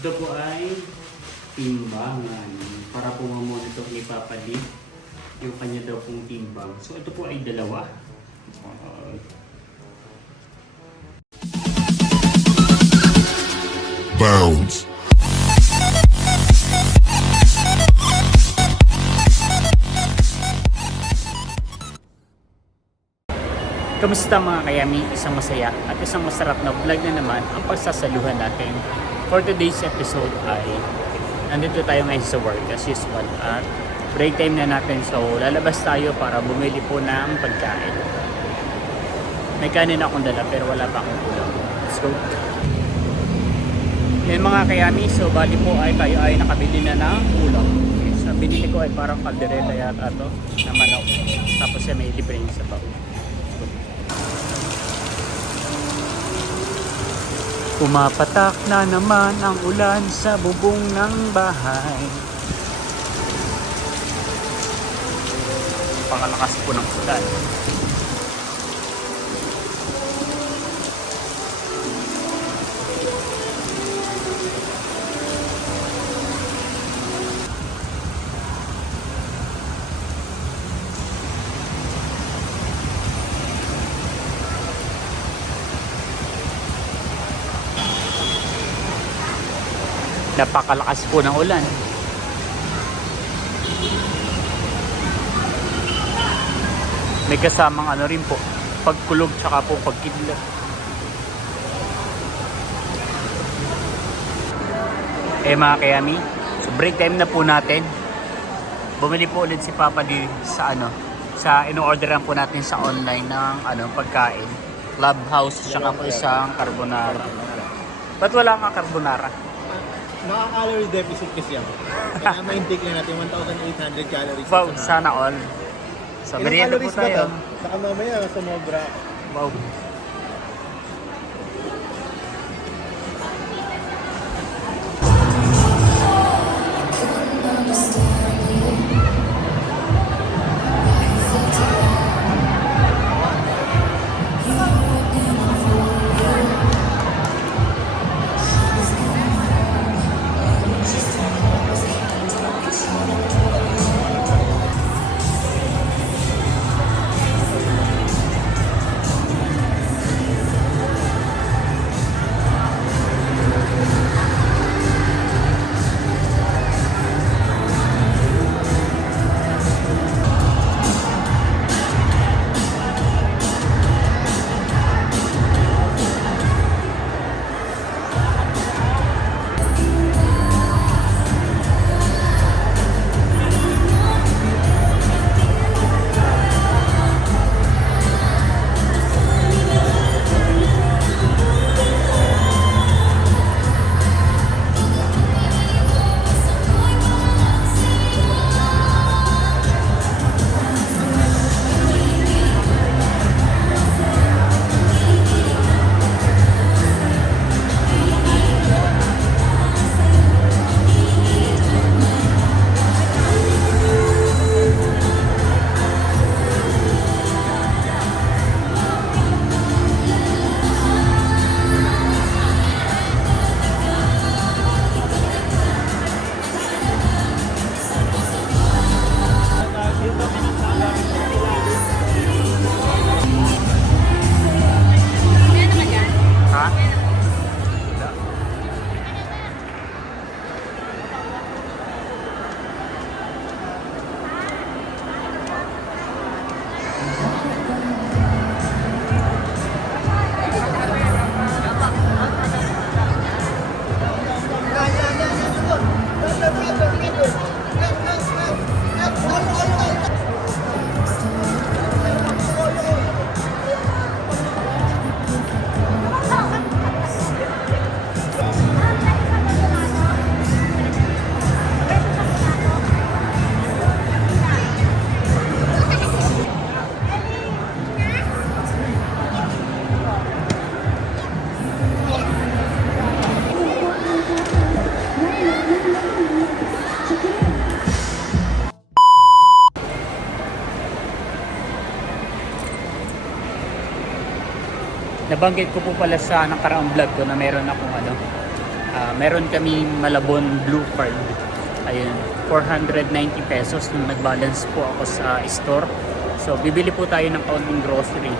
Ito po ay timbangan para po mamonitor ni Papa D yung kanya daw pong timbang. So ito po ay dalawa. Bounce. Kamusta mga kayami? Isang masaya at isang masarap na vlog na naman ang pagsasaluhan natin. For today's episode ay nandito tayo ngayon sa work as usual at break time na natin, so lalabas tayo para bumili po ng pagkain. May kanin akong dala pero wala pa akong ulam. Let's go! Yan mga kayami, so bali po ay tayo ay nakabili na ng ulam. So binili ko ay parang kaldereta yata ito na manok, tapos may libreng sabaw. Pumapatak na naman ang ulan sa bubong ng bahay. Pakalakas po ng ulan. Napakalakas po ng ulan. May kasamang ano rin po, pagkulog tsaka po pagkidlat. Mga kayami, so break time na po natin. Bumili po ulit si Papa D sa sa ino-orderan po natin sa online ng pagkain. Clubhouse tsaka po isang carbonara. Ba't wala kang carbonara? Naka-calorie deficit kasi ako. Kaya ma-intake na natin 1,800 calories. Wow, sana all. So, Ilang merienda po calories ba tayo. to? Saka mamaya sumobra. Wow. Ha? Nabanggit ko po pala sa nakaraang vlog ko na meron akong Meron kami Malabon Blue Card. Ayun, 490 pesos nung nag-balance po ako sa store. So, bibili po tayo ng kaunting grocery.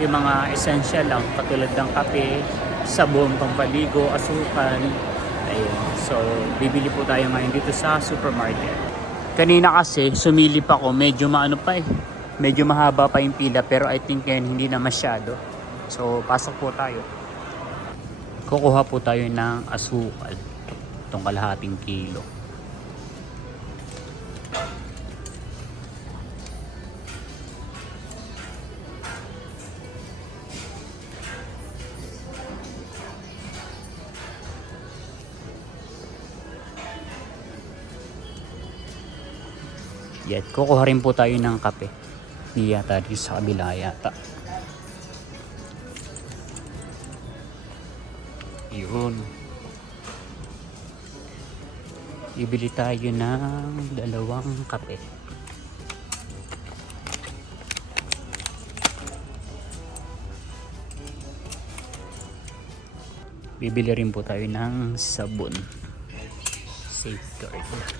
Yung mga essential lang, katulad ng kape, sabon, pampaligo, asukal. Ayun. So, bibili po tayo ngayon dito sa supermarket. Kanina kasi, sumilip ako, medyo maano pa eh. Medyo mahaba pa yung pila, pero I think ngayon hindi na masyado. So, pasok po tayo. Kukuha po tayo ng asukal. Itong kalahating kilo. Yan, kukuha rin po tayo ng kape. Di yata dito sa kabila yata. Yun. Ibili tayo ng 2 kape. Bibili rin po tayo ng sabon. Safeguard.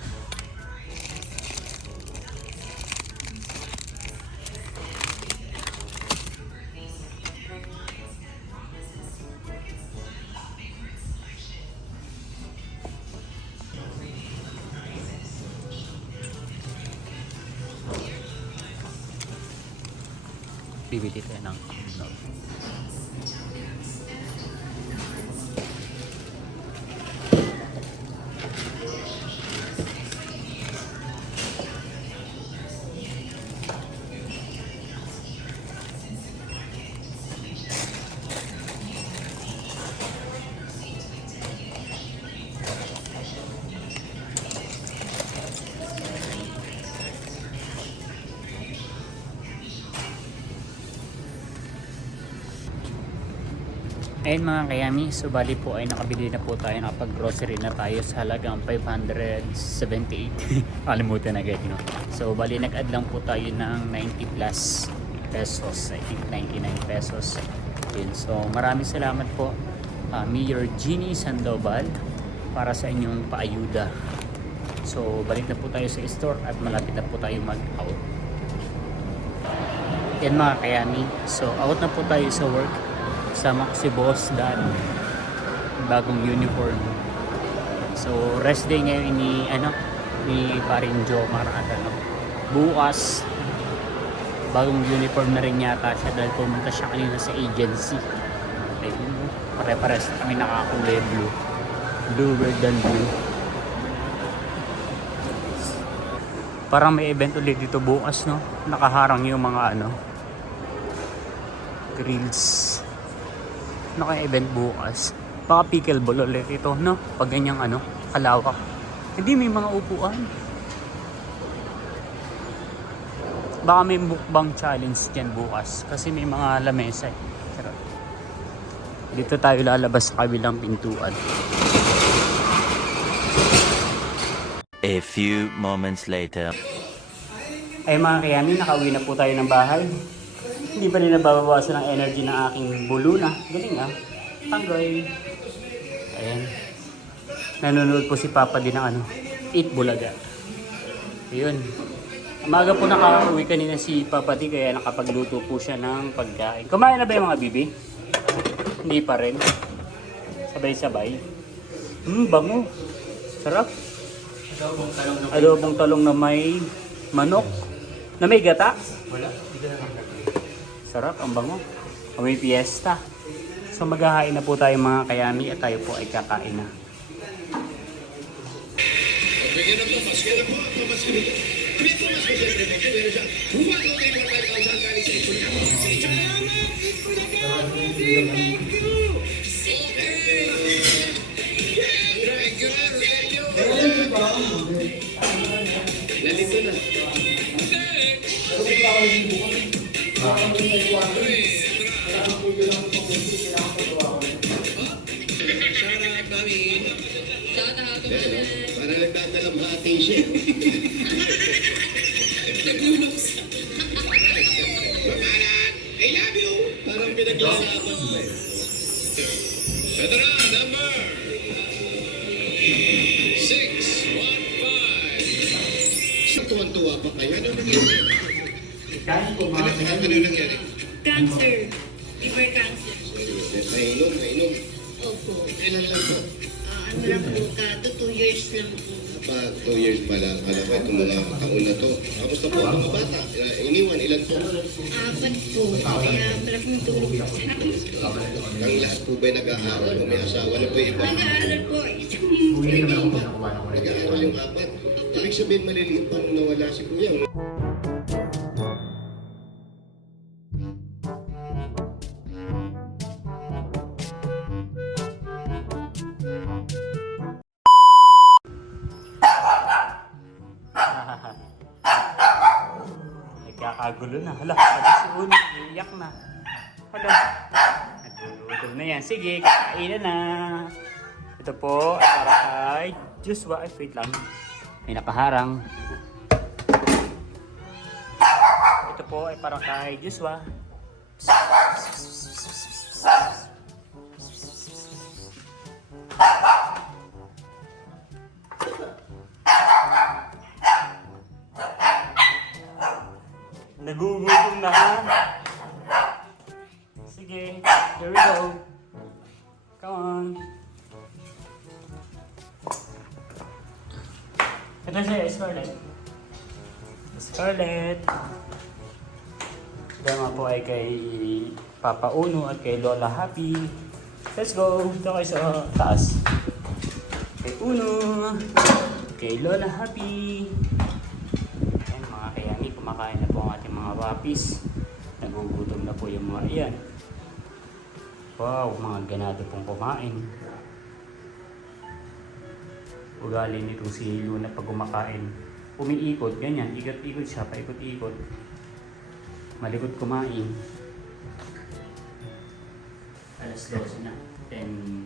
Bibili tayo ng Amnol. Ayun mga kayami, so bali po ay nakabili na po tayo, nakapag-grocery na tayo sa halagang 578. Kalimutan agad, no? So bali nag-add lang po tayo ng 90 plus pesos, I think 99 pesos. Yun. So maraming salamat po, Mayor Jeannie Sandoval, para sa inyong paayuda. So balik na po tayo sa store at malapit na po tayo mag-out. Yan mga kayami, so out na po tayo sa work. Sama ko si Boss Dan, bagong uniform. So rest day ngayon ni Paring Jomar at bukas bagong uniform na rin yata siya dahil pumunta siya kanina sa agency. Ayun, pare-pares kami nakakulay blue, bluer than blue. Parang may event ulit dito bukas, no? Nakaharang yung mga grills. Naka-event bukas. Baka pickleball ulit ito, no? Pag ganyang kalawak. Hindi may mga upuan. Baka may mukbang challenge dyan bukas. Kasi may mga lamesa eh. Pero, dito tayo lalabas sa kabilang pintuan. A few moments later. Ay mga kayami, nakauwi na po tayo ng bahay. Hindi pa rin nababawasan ng energy ng aking buluna. Galing Tanggoy. Ayan. Nanonood po si Papa din ng Eat Bulaga. Ayun. Umaga po nakauwi kanina si Papa di, kaya nakapagluto po siya ng pagkain. Kumain na ba yung mga bibi? Hindi pa rin. Sabay-sabay. Bango. Sarap. Adobong talong na may manok. Na may gata? Wala. Sarap, ang bango. May piyesta. So maghahain na po tayo mga kayami at tayo po ay kakain na. Para nagdadalamhati siya. I love you! Parang pinaglalaban mo. Ito na, number 615. Tuwan-tuwa pa kayo. Ano nangyari? Kain po Ano nangyari? Cancer. Liver cancer. Nainom. Opo. Kailan lang po? Ano lang po, 2 years lang po. Pa 2 years pa lang. Alam ko itong mga taon na to. Kamusta po ang mga bata? Iniwan, ilan po? 4 po. Kaya malaking tulong po sa akin. Ang lahat po ba nag-aaral o may asawa na po yung iba? Nag-aaral po. Nag-aaral yung apat. Ibig sabihin maliliit pa nung nawala si Kuya. Nagkakagulo na. Hala, pati si Uno, iiyak na. Hala, nagugutom na yan. Sige, kakainin na. Ito po, ay para kay Joshua. Ay, wait lang. May nakaharang. Ito po ay para kay Joshua. Nagugutom na ha. Sige, here we go. Come on. Ito siya, Scarlett. Scarlett. Dama po ay kay Papa Uno at kay Lola Happy. Let's go. Ito kayo sa taas. Kay Uno. Kay Lola Happy. Ayan mga kayami, kumakain na po ang ating mga wapis. Nagugutom na po yung mga iyan. Wow, mga ganado pong kumain. Ugali nitong si Luna pag kumakain. Umiikot, ganyan. Ikot-ikot siya, paikot-ikot. Malikot kumain. Alas 12 na. 12:10.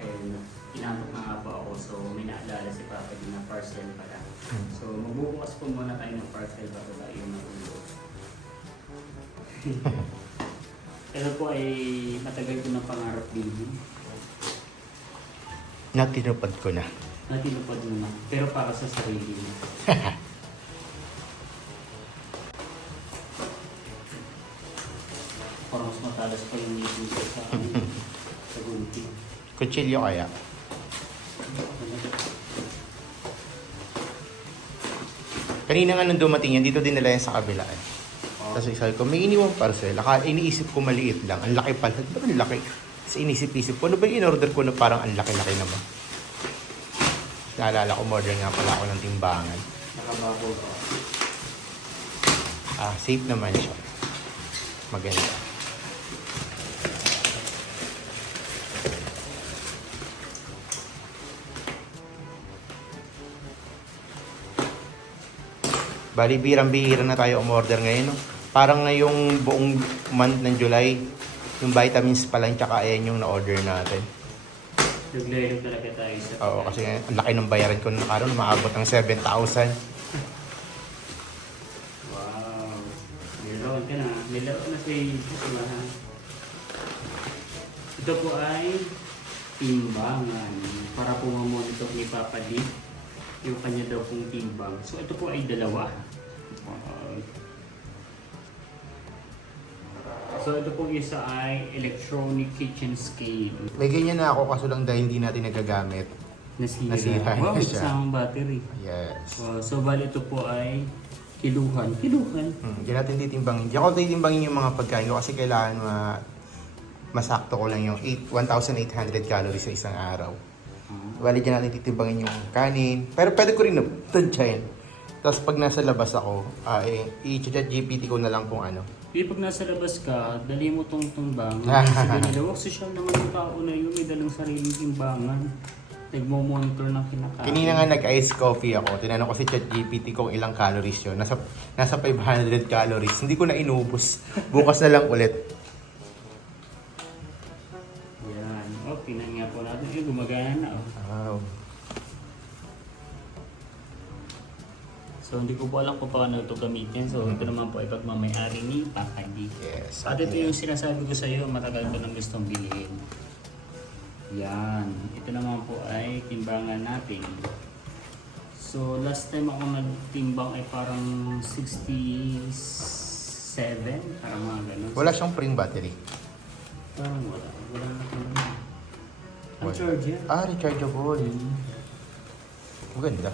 And inantok na nga po ako. So may naalala si Papa din na parcel pala. So magbubukas po muna tayo ng parcel bago tayo matulog. Ito po ay matagal ko ng pangarap din. Natinupad ko na. Natinupad mo na. Pero para sa sarili mo. Parang mas matalas pa yung lipuso sa gunti. Kutsilyo kaya. Kanina nga nung dumating yan, dito din nila yan sa kabila eh. Tapos sabi ko, may iniwang parcel. Iniisip ko maliit lang. Ang laki pala. Ba't ang laki? Tapos inisip-isip ko, ano ba yung in-order ko na parang ang laki-laki naman? Naalala ko, order nga pala ako ng timbangan. Nakabago ka. Safe naman siya. Maganda. Bali, birang-bihira na tayo umorder ngayon. No? Parang ngayong buong month ng July, yung vitamins pa lang tsaka ayan yung na-order natin. Naglaylo talaga tayo sa Oo, kasi ang laki ng bayaran ko nung araw, maabot ng 7,000. Wow. Nilawan ka na. Nilawan na si Joshua. Ito po ay timbangan. Para po mamonitor ni Papa D yung kanya daw pong timbang. So ito po ay dalawa. So ito po isa ay electronic kitchen scale. May ganyan na ako, kaso lang dahil hindi natin nagagamit. Nasira Wow, na may siya. kasamang battery. Yes. So bali ito po ay kiluhan. Kiluhan. Hindi natin titimbangin. Hindi ako titimbangin yung mga pagkain ko kasi kailangan masakto ko lang yung 1,800 calories sa isang araw. Bali dyan natin titimbangin yung kanin. Pero pwede ko rin tansyahin. Tapos pag nasa labas ako, i-chat GPT ko na lang kung ano. Pag nasa labas ka, dali mo tong tumbang. Sabi nila, wag social naman yung tao na yun. May dalang sariling timbangan. Nagmo-monitor ng kinakain. Kanina nga nag-ice coffee ako. Tinanong ko si ChatGPT kung ilang calories yun. Nasa 500 calories. Hindi ko na inubos. Bukas na lang ulit. Yan. O, pinan nga po natin. Gumagana na. Wow. So, hindi ko po alam kung paano ito gamitin. So, ito naman po ay pagmamayari ni Papa D. Yes. At ito yung sinasabi ko sa iyo, matagal ko nang gustong bilhin. Yan. Ito naman po ay timbangan natin. So, last time ako nagtimbang ay parang 67. Parang mga ganun. Wala siyang spring battery. Parang wala. Wala na ito. Ang Wala. charger. Rechargeable. Maganda.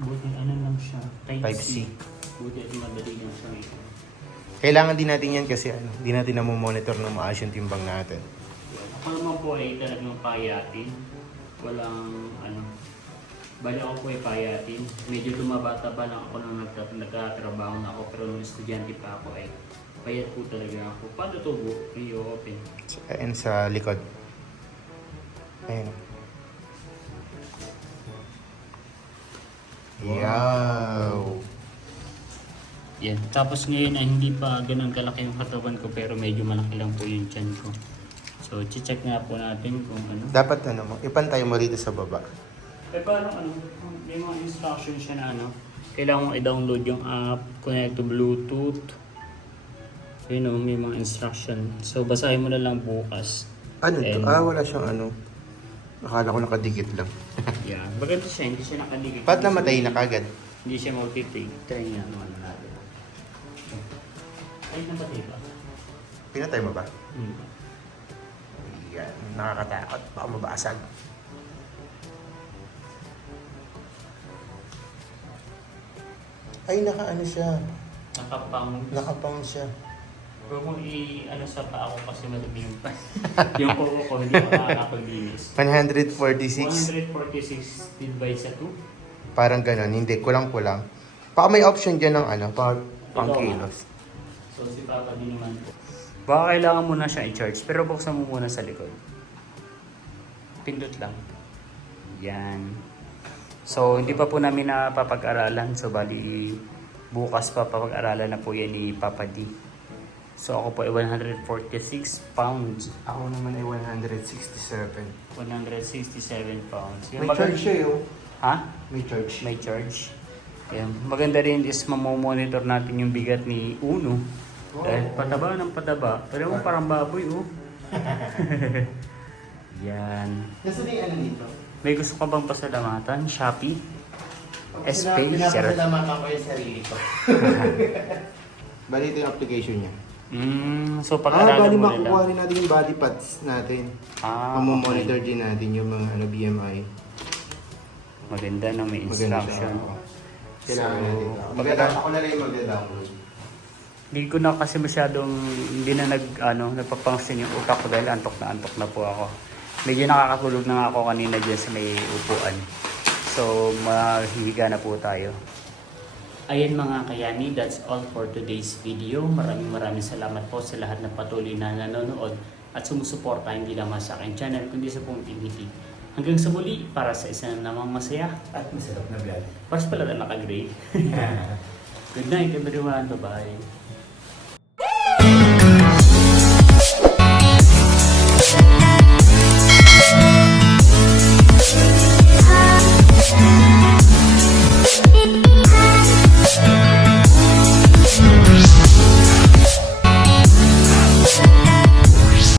Buti ano lang siya. Type-C. Buti at madali lang siya. Kailangan din natin yan kasi hindi natin monitor ng maayos yung timbang natin. Ako naman po ay talagang payatin. Walang ano. Bali ako po ay payatin. Medyo tumabata pa lang ako nung nagtatrabaho na ako. Pero nung estudyante pa ako ay payat po talaga ako. Paano to po? I-open. Ayan sa likod. Ayan. Wow! Yan. Tapos ngayon ay hindi pa ganun kalaki yung katawan ko pero medyo malaki lang po yung tiyan ko. So, check nga po natin kung ano. Dapat ipantay mo rito sa baba. Eh paano ano, may mga instruction siya na ano, kailangan mo i-download yung app, connect to Bluetooth. Yun o, may mga instruction. So, basahin mo na lang bukas. Ano to? And- Wala siyang ano. Akala ko nakadikit lang. Yeah, maganda siya, hindi siya nakaligid. Ba't namatay na kagad? Hindi siya multi-take. Try nga naman natin. Ay, namatay ba? Pinatay mo ba? Hmm. Yan. Nakakatakot. Baka mabasag. Ay, naka-ano siya. Nakapang. Nakapang siya. Pero kung i-ano sa pa ako kasi madumi yung pa. Yung kuko ko, hindi ako nakakapaglinis. 146. 146 divide sa 2. Parang ganun. Hindi. Kulang-kulang. Baka may option dyan ng ano. Pang Ito, kilos. So si Papa din naman po. Baka kailangan mo na siya i-charge, pero buksan mo muna sa likod. Pindot lang. Yan. So hindi pa po namin napapag-aralan. So bali bukas pa papag-aralan na po yan ni Papa D. So ako po ay 146 pounds. Ako naman ay 167. 167 pounds. May charge siya yun. Ha? May charge. May charge. Yan. Maganda rin is mamomonitor natin yung bigat ni Uno. Dahil pataba ng pataba. Pero mo parang baboy oh. Yan. Nasa na yung ano dito? May gusto ka bang pasalamatan? Shopee? SP? Sir? Pinapasalamatan ko yung sarili ko. Bali ito yung application niya. So pag-aralan Bali mo makukuha nila. rin natin yung body parts natin. okay. Mamomonitor din natin yung mga BMI. Maganda na may Maganda siya. instruction. Kailangan So, natin ito. Ako na lang yung magda-download. Hindi ko na kasi masyadong, hindi na nagpapansin yung utak ko dahil antok na po ako. Medyo nakakatulog na nga ako kanina dyan sa may upuan. So, mahihiga na po tayo. Ayan mga kayani, that's all for today's video. Maraming salamat po sa lahat na patuloy na nanonood at sumusuporta hindi lamang sa aking channel kundi sa buong TV. Hanggang sa muli, para sa isa na namang masaya At masarap na vlog. Paras pala na naka-gray. Good night everyone. Bye-bye.